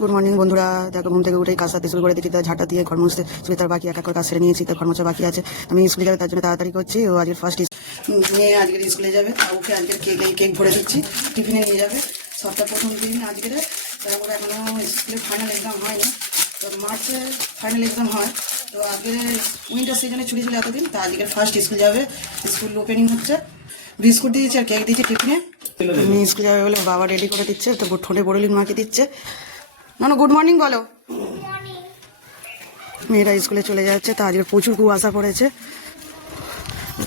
Good morning বন্ধুরা, দেখো ঘুম থেকে উঠেই কাজ সাথে শুরু করে দিচ্ছি। তার ঝাঁটা দিয়ে ঘর মুছতে শুয়ে তার বাকি এক এক করে কাজ সেরে নিয়েছি। তার ঘর মোছা বাকি আছে, আমি স্কুলে যাবে তার জন্য তাড়াতাড়ি করছি। ও আজকের ফার্স্ট মেয়ে আজকের স্কুলে যাবে, ওকে আজকের কেক ভরে দিচ্ছি, টিফিনে নিয়ে যাবে। সপ্তাহ প্রথম দিন আজকের, তারপরে এখনো স্কুলে ফাইনাল এক্সাম হয়নি, তো মার্চে ফাইনাল এক্সাম হয়। তো আজকে উইন্টার সিজনে ছুটি ছিল এতদিন, তো আজকের ফার্স্ট স্কুল যাবে, স্কুল ওপেনিং হচ্ছে। বিস্কুট দিয়েছে আর কেক দিয়েছে টিফিনে। স্কুল যাবে বলে বাবা রেডি করে দিচ্ছে, তো ঠোঁটে বড়লিন মাকে দিচ্ছে। না গুড মর্নিং বলো। মেয়েরা স্কুলে চলে যাচ্ছে, তা আজকে প্রচুর কুয়াশা পড়েছে।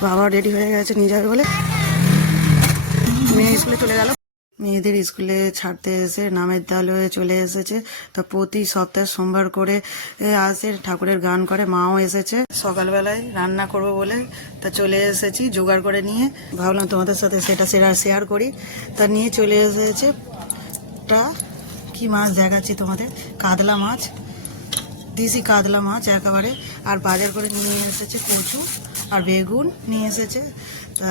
বাবা রেডি হয়ে গেছে নিয়ে যাবে বলে, মেয়ে স্কুলে চলে গেল। মেয়েদের স্কুলে ছাড়তে এসে নামের বিদ্যালয়ে চলে এসেছে। তা প্রতি সপ্তাহে সোমবার করে আসে, ঠাকুরের গান করে। মাও এসেছে, সকালবেলায় রান্না করবো বলে তা চলে এসেছি জোগাড় করে নিয়ে। ভাবলাম তোমাদের সাথে সেটা শেয়ার করি, তা নিয়ে চলে এসেছে। তা কি মাছ দেখাচ্ছি তোমাদের, কাতলা মাছ দিয়েছি, কাতলা মাছ একেবারে। আর বাজার করে নিয়ে এসেছে কচু আর বেগুন নিয়ে এসেছে। তা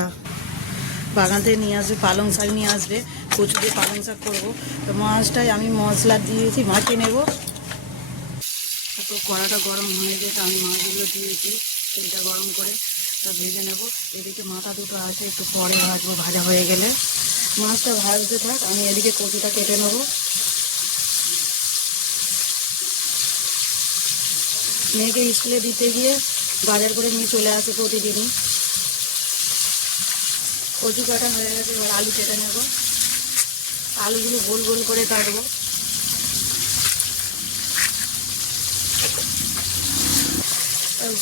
বাগান থেকে নিয়ে আসবে, পালং শাক নিয়ে আসবে, কচু দিয়ে পালং শাক করবো। তো মাছটাই আমি মশলা দিয়েছি, মাখিয়ে নেবো। তো কড়াটা গরম হয়ে যেতে আমি মাছগুলো দিয়েছি, তেলটা গরম করে তা ভেজে নেবো। এদিকে মাথা দুটো আছে, একটু পরে ভাজবো, ভাজা হয়ে গেলে। মাছটা ভাজতে থাক, আমি এদিকে কচুটা কেটে নেবো। মেয়েকে স্কুলে দিতে গিয়ে বাজার করে নিয়ে চলে আসে প্রতিদিনই। কচু কাটা হয়ে গেছে, এবার আলু কেটে নেব। আলুগুলো গোল গোল করে কাটবো।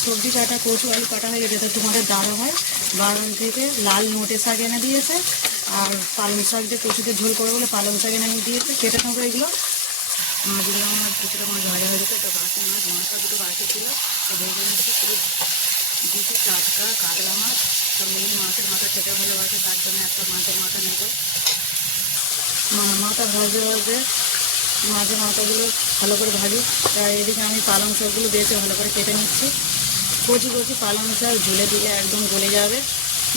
সবজি কাটা, কচু আলু কাটা হয়ে গেছে। তোমাদের দাদা হয় বাগান থেকে লাল নোটে শাক এনে দিয়েছে, আর পালং শাক দিয়ে কচুতে ঝোল করে বলে পালং শাক এনে দিয়েছে। কেটে নেবো এগুলো। মাছগুলো আমার কিছুটা মাছ ভাজা হয়ে গেছে, তো বাকি মাছটা দুটো বাকি ছিল, তো ভেজে নিচ্ছে। পুরো দুটো টাটকা কাতলা মাছ, তো মেয়ে মাছের মাথা খেতে ভালোবাসে, তার জন্য একটা মাছের মাথা নেব। মাথা ভাজে ভাজে মাছের মাথাগুলো ভালো করে ভাজি। তাই এদিকে আমি পালং শাকগুলো বেছে ভালো করে কেটে নিচ্ছি। কচি কচি পালং শাক ঝুলে দিলে একদম গলে যাবে।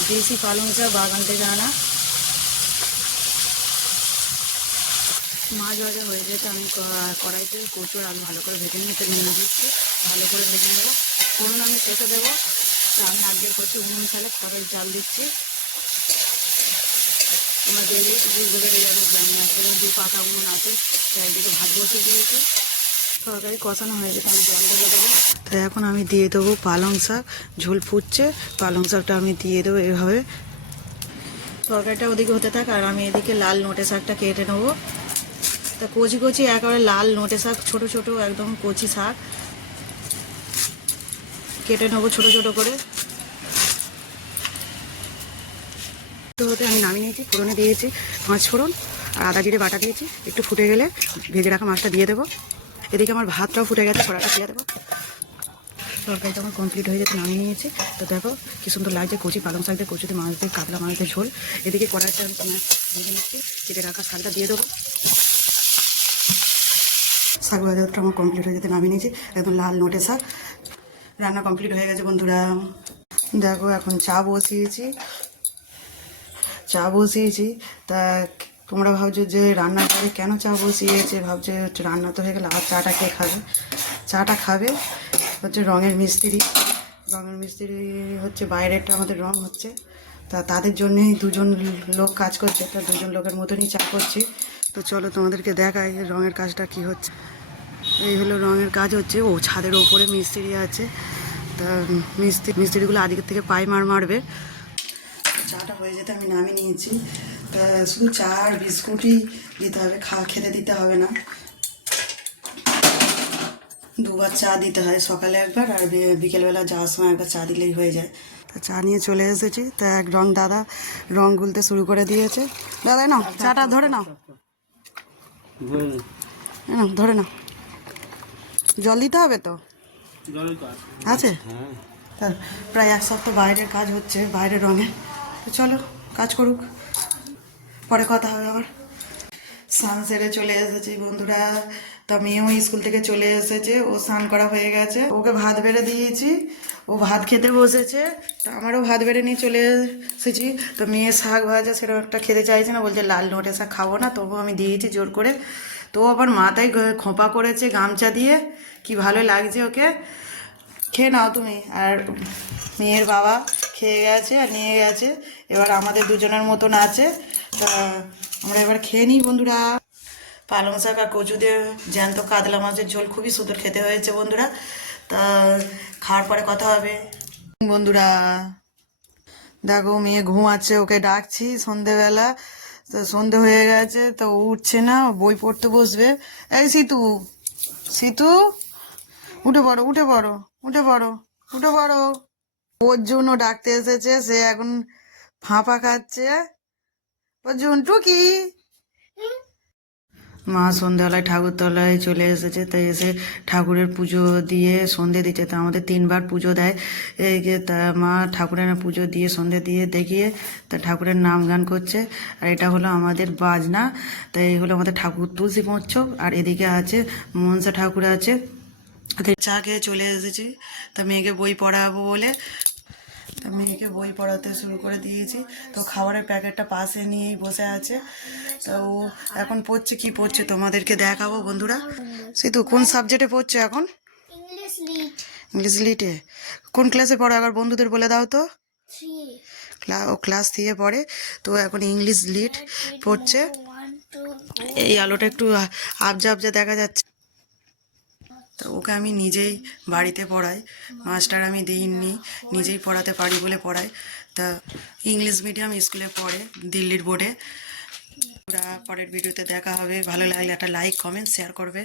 দেশি পালং শাক বাগান থেকে আনা। মাছ ভাজা হয়ে যেতে আমি কড়াইতে কচু আর আলু ভালো করে ভেজে নিয়ে নিয়ে দিচ্ছি, ভালো করে ভেজে নেবো। ফোড়ন আমি কেটে দেবো। আমি আজকের করছি উনুন চালে কড়াই জাল দিচ্ছি। তোমরা দেখলেই বুঝতে পেরে যাবে যে আমি আজকে দু পাতা উনুন আছে, চারিদিকে ভাত বসে দিয়েছি। তরকারি কষানো হয়ে যেতে আমি জল ঢেলে দেবো। তাই এখন আমি দিয়ে দেবো পালং শাক, ঝোল ফুটছে, পালং শাকটা আমি দিয়ে দেবো এভাবে। তরকারিটা ওদিকে হতে থাক, আর আমি এদিকে লাল নোটে শাকটা কেটে নেবো। তা কচি কচি একেবারে লাল নোটে শাক, ছোট ছোট একদম কচি শাক কেটে নেবো ছোট ছোট করে। তো হতে আমি নামিয়ে নিয়েছি, ফোড়নে দিয়েছি 5 ফোড়ন আর আদা জিরে বাটা দিয়েছি। একটু ফুটে গেলে ভেজে রাখা মাছটা দিয়ে দেবো। এদিকে আমার ভাতটাও ফুটে গেছে, কড়াটা দিয়ে দেবো। তরকারিটা আমার কমপ্লিট হয়ে যেতে নামিয়ে নিয়েছি। তো দেখো কি সুন্দর লাগছে, কচি পালং শাক দিয়ে, কচুতে মাছ দিয়ে, কাতলা মাছ দিয়ে ঝোল। এদিকে কড়াইটা আমি ভেজে নিচ্ছি, কেটে রাখা শাকটা দিয়ে দেবো। শাক ভাজাটা আমার কমপ্লিট হয়ে যেতে নামিয়ে নিয়েছি, একদম লাল নোটে শাক। রান্না কমপ্লিট হয়ে গেছে বন্ধুরা। দেখো এখন চা বসিয়েছি। তা তোমরা ভাবছো যে রান্নার পরে কেন চা বসিয়েছে, ভাবছো রান্না তো হয়ে গেলে আর চাটা কে খাবে। চাটা খাবে হচ্ছে রঙের মিস্ত্রি হচ্ছে, বাইরেরটা আমাদের রং হচ্ছে, তা তাদের জন্যেই দুজন লোক কাজ করছে। তা দুজন লোকের মতনই চা করছি। তো চলো তোমাদেরকে দেখাই রঙের কাজটা কি হচ্ছে। এই হলো রঙের কাজ হচ্ছে, ও ছাদের ওপরে মিস্ত্রি আছে। তা মিস্ত্রিগুলো আজকের থেকে পাইমার মারবে। চাটা হয়ে যেতে আমি নামিয়ে নিয়েছি। তা শুধু চা আর বিস্কুটই দিতে হবে, খেতে দিতে হবে না। দুবার চা দিতে হয়, সকালে একবার আর বিকেলবেলা যাওয়ার সময় একবার চা দিলেই হয়ে যায়। তা চা নিয়ে চলে এসেছি। তা এক দাদা রং গুলতে শুরু করে দিয়েছে। দাদা নাও চাটা ধরে নাও, ধরে নাও। জল দিতে হবে তো আছে। তার প্রায় এক সপ্তাহ বাইরের কাজ হচ্ছে, বাইরের রঙে। তো চলো কাজ করুক, পরে কথা হবে আবার। স্নান সেরে চলে এসেছি বন্ধুরা। তা মেয়েও স্কুল থেকে চলে এসেছে, ও স্নান করা হয়ে গেছে, ওকে ভাত বেড়ে দিয়েছি, ও ভাত খেতে বসেছে। তা আমারও ভাত বেড়ে নিয়ে চলে এসেছি। তো মেয়ে শাক ভাজা সেরকম একটা খেতে চাইছে না, বলছে লাল নোটে শাক খাবো না, তবুও আমি দিয়েছি জোর করে। তো আবার মাথায় খোঁপা করেছে গামছা দিয়ে, কি ভালো লাগছে ওকে। খেয়ে নাও তুমি। আর মেয়ের বাবা খেয়ে গেছে আর নিয়ে গেছে, এবার আমাদের দুজনের মতন আছে। তা আমরা এবার খেয়ে নিই বন্ধুরা। পালং শাক আর কচু দিয়ে জ্যান্ত কাতলা মাছের ঝোল খুবই সুন্দর খেতে হয়েছে বন্ধুরা। তা খাওয়ার পরে কথা হবে বন্ধুরা। দেখো মেয়ে ঘুমাচ্ছে, ওকে ডাকছি সন্ধেবেলা, তো সন্ধে হয়ে গেছে তো ও উঠছে না, বই পড়তে বসবে। এই সিতু, সিতু উঠে পড়ো, উঠে পড়ো, উঠে পড়ো, উঠে পড়ো। ওর জন্য ডাকতে এসেছে, সে এখন ফাঁপা খাচ্ছে। ওর জন্য টুকি মা সন্ধ্যাবেলায় ঠাকুরতলায় চলে এসেছে, তাই এসে ঠাকুরের পুজো দিয়ে সন্ধে দিচ্ছে। তা আমাদের 3বার পুজো দেয়। এই যে তা মা ঠাকুরের পুজো দিয়ে সন্ধে দিয়ে দেখিয়ে তা ঠাকুরের নাম গান করছে। আর এটা হলো আমাদের বাজনা। তাই এই হলো আমাদের ঠাকুর তুলসী মচ্ছব। আর এদিকে আছে মনসা ঠাকুর আছে। চা খেয়ে চলে এসেছি, তা মেয়েকে বই পড়াবো বলে। তা মেয়েকে বই পড়াতে শুরু করে দিয়েছি। তো খাবারের প্যাকেটটা পাশে নিয়েই বসে আছে। তো ও এখন পড়ছে, কি পড়ছে তোমাদেরকে দেখাবো বন্ধুরা। সিধু কোন সাবজেক্টে পড়ছে এখন? ইংলিশ লিড ইংলিশ লিটে। কোন ক্লাসে পড়ো একবার বন্ধুদের বলে দাও তো। 3 ও ক্লাস 3-এ পড়ে। তো এখন ইংলিশ লিড পড়ছে। 1 2 এই আলোটা একটু আবজা আবজা দেখা যাচ্ছে। তো ওকে আমি নিজেই বাড়িতে পড়াই, মাস্টার আমি দিইনি, নিজেই পড়াতে পারি বলে পড়াই। তা ইংলিশ মিডিয়াম স্কুলে পড়ে, দিল্লির বোর্ডে। ওরা পরের ভিডিওতে দেখা হবে। ভালো লাগলে একটা লাইক কমেন্ট শেয়ার করবে।